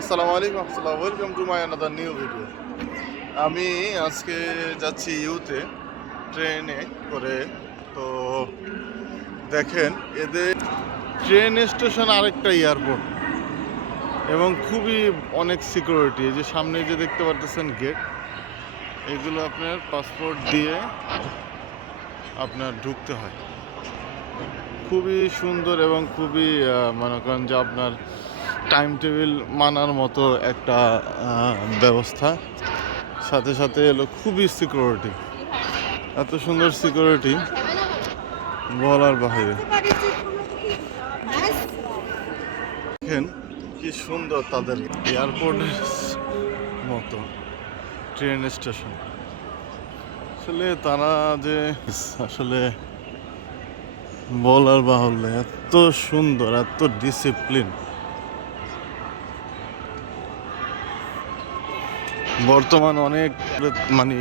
আসসালামু আলাইকুম রহমতুল্লাহ, welcome to my another new video. আমি আজকে যাচ্ছি ইউতে ট্রেনে করে। তো দেখেন, এদের ট্রেন স্টেশন আরেকটা এয়ারপোর্ট এবং খুবই অনেক সিকিউরিটি। এই যে সামনে যে দেখতে পারতেছেন গেট, এগুলো আপনার পাসপোর্ট দিয়ে আপনার ঢুকতে হয়। খুবই সুন্দর এবং খুবই মনে করেন যে আপনার টাইম টেবিল মানার মতো একটা ব্যবস্থা। সাথে সাথে এলো খুবই সিকিউরিটি, এত সুন্দর সিকিউরিটি বলার বাইরে। দেখেন কি সুন্দর তাদের এয়ারপোর্টের মতো ট্রেন স্টেশন। আসলে তারা যে আসলে বলার বাহুল্য, এত সুন্দর, এত ডিসিপ্লিন। বর্তমান অনেক মানে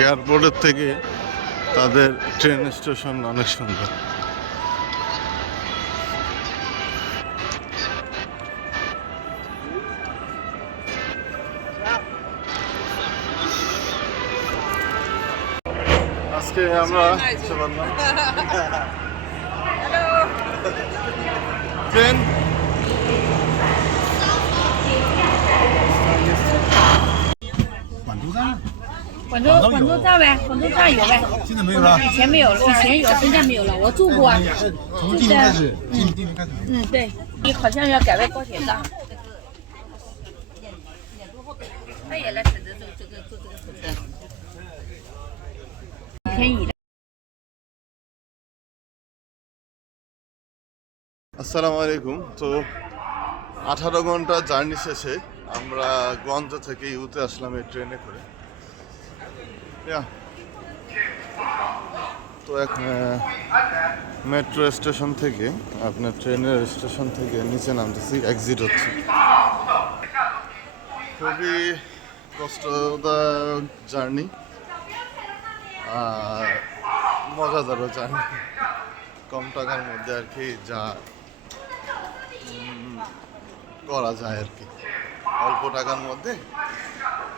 এয়ারপোর্টের থেকে তাদের ট্রেন স্টেশন অনেক সুন্দর। আজকে আমরা ট্রেন广州站呗，广州站有呗。现在没有了，以前没有了，以前有，现在没有了。我住过啊，从今天开始，今天开始。对，你好像要改为高铁站。他也来选择这个坐这个车。便宜的。আসসালামু আলাইকুম। তো 18 ঘন্টা জার্নি শেষে আমরা গঞ্জ থেকে ইউতে আসলাম এই ট্রেনে করে। তো মেট্রো স্টেশন থেকে আপনার ট্রেনের স্টেশন থেকে নিচে নামতেছি, এক্সিট হচ্ছে। খুবই কষ্টদায়ক জার্নি আর মজাদারও জার্নি। কম টাকার মধ্যে আর কি যা করা যায় আর কি, অল্প টাকার মধ্যে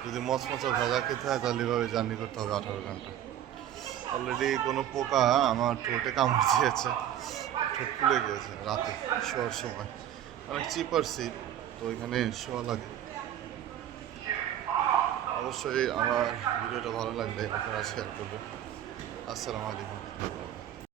যদি মচমচা ভাজা খেতে হয় তাহলে এভাবে জার্নি করতে হবে 18 ঘন্টা। অলরেডি কোনো পোকা আমার ঠোঁটে কামড় দিয়েছে, ঠোঁট ফুলে গিয়েছে রাতে শোয়ার সময়। অনেক চিপার সিট, তো ওইখানে শোয়া লাগে। অবশ্যই আমার ভিডিওটা ভালো লাগলে আপনারা শেয়ার করবেন। আসসালামু আলাইকুম।